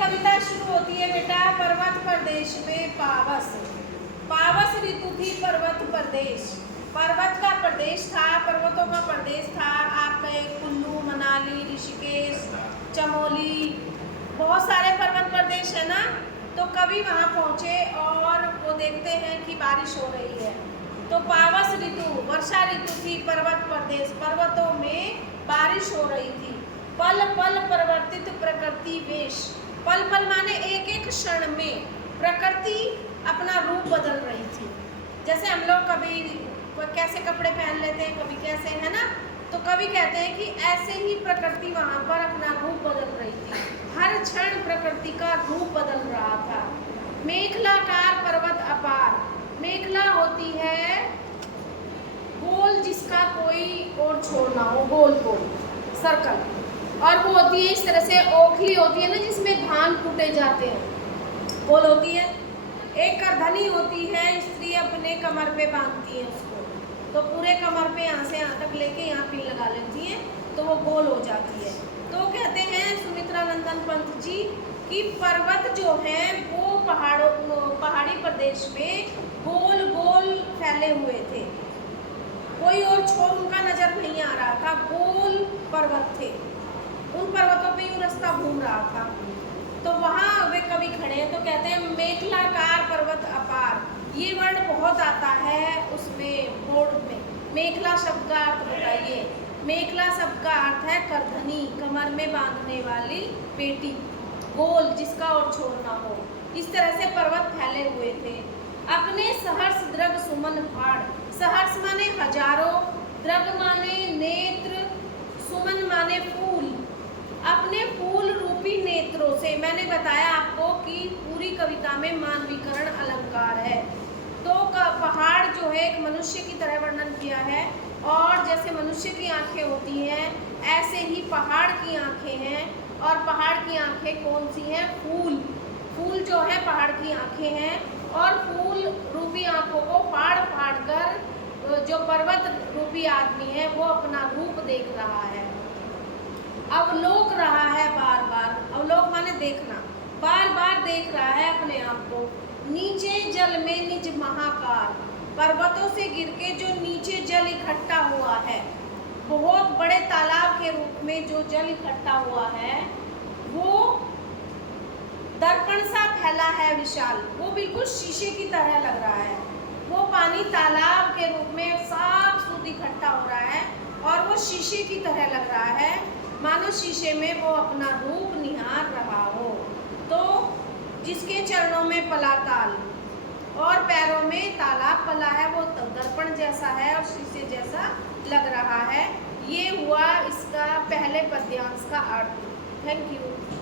कविता शुरू होती है बेटा, पर्वत प्रदेश में पावस। पावस ऋतु थी पर्वत प्रदेश। पर्वत का प्रदेश था, पर्वतों का प्रदेश था। आप गए कुल्लू, मनाली, ऋषिकेश, चमोली, बहुत सारे पर्वत प्रदेश है ना। तो कवि वहाँ पहुँचे और वो देखते हैं कि बारिश हो रही है। तो पावस ऋतु वर्षा ऋतु थी, पर्वत प्रदेश, पर्वतों में बारिश हो रही थी। पल पल परिवर्तित प्रकृति वेश। पल पल माने एक एक क्षण में प्रकृति अपना रूप बदल रही थी। जैसे हम लोग कभी कैसे कपड़े पहन लेते हैं, कभी कैसे, है ना। तो कवि कहते हैं कि ऐसे ही प्रकृति वहाँ पर अपना रूप बदल रही थी। हर क्षण प्रकृति का रूप बदल रहा था। मेखलाकार पर्वत अपार। मेखला होती है गोल, जिसका कोई और छोर ना हो, गोल गोल सर्कल। और वो होती है इस तरह से, ओखली होती है ना जिसमें धान कूटे जाते हैं, गोल होती है। एक करधनी होती है, स्त्री अपने कमर पे बांधती है उसको, तो पूरे कमर पे यहाँ से यहाँ तक लेके यहाँ पिन लगा लेती है, तो वो गोल हो जाती है। तो कहते हैं सुमित्रा नंदन पंत जी कि पर्वत जो हैं वो पहाड़ी प्रदेश में गोल गोल फैले हुए थे। कोई और छोर उनका नजर नहीं आ रहा था, गोल पर्वत थे। उन पर्वतों पे यूं रास्ता घूम रहा था। तो वहाँ वे कवि खड़े हैं, तो कहते हैं मेखलाकार पर्वत अपार। ये वर्ड बहुत आता है उसमें बोर्ड में। मेखला शब्द का अर्थ बताइए। मेखला शब्द का अर्थ है करधनी, कमर में बांधने वाली पेटी, गोल जिसका और छोर ना हो। इस तरह से पर्वत फैले हुए थे। अपने सहर्ष द्रग सुमन फाड़। सहर्ष माने हजारों, द्रग माने नेत्र, सुमन माने फूल। अपने फूल रूपी नेत्रों से, मैंने बताया आपको कि पूरी कविता में मानवीकरण अलंकार है। तो पहाड़ जो है एक मनुष्य की तरह वर्णन किया है, और जैसे मनुष्य की आंखें होती हैं ऐसे ही पहाड़ की आंखें हैं। और पहाड़ की आंखें कौन सी हैं? फूल। फूल जो है पहाड़ की आंखें हैं, और फूल रूपी आंखों को फाड़ फाड़ कर जो पर्वत रूपी आदमी है वो अपना रूप देख रहा है, अवलोक रहा है बार बार। अवलोक माने देखना, बार बार देख रहा है अपने आप को। नीचे जल में निज महाकाल। पर्वतों से गिर के जो नीचे जल इकट्ठा हुआ है, बहुत बड़े तालाब के रूप में जो जल इकट्ठा हुआ है, वो दर्पण सा फैला है विशाल। वो बिल्कुल शीशे की तरह लग रहा है। वो पानी तालाब के रूप में साफ सुथ इकट्ठा हो रहा है, और वो शीशे की तरह लग रहा है, मानो शीशे में वो अपना रूप निहार रहा हो। तो जिसके चरणों में पलाताल और पैरों में तालाब पला है, वो दर्पण जैसा है और शीशे जैसा लग रहा है। ये हुआ इसका पहले पद्यांश का अर्थ। Thank you.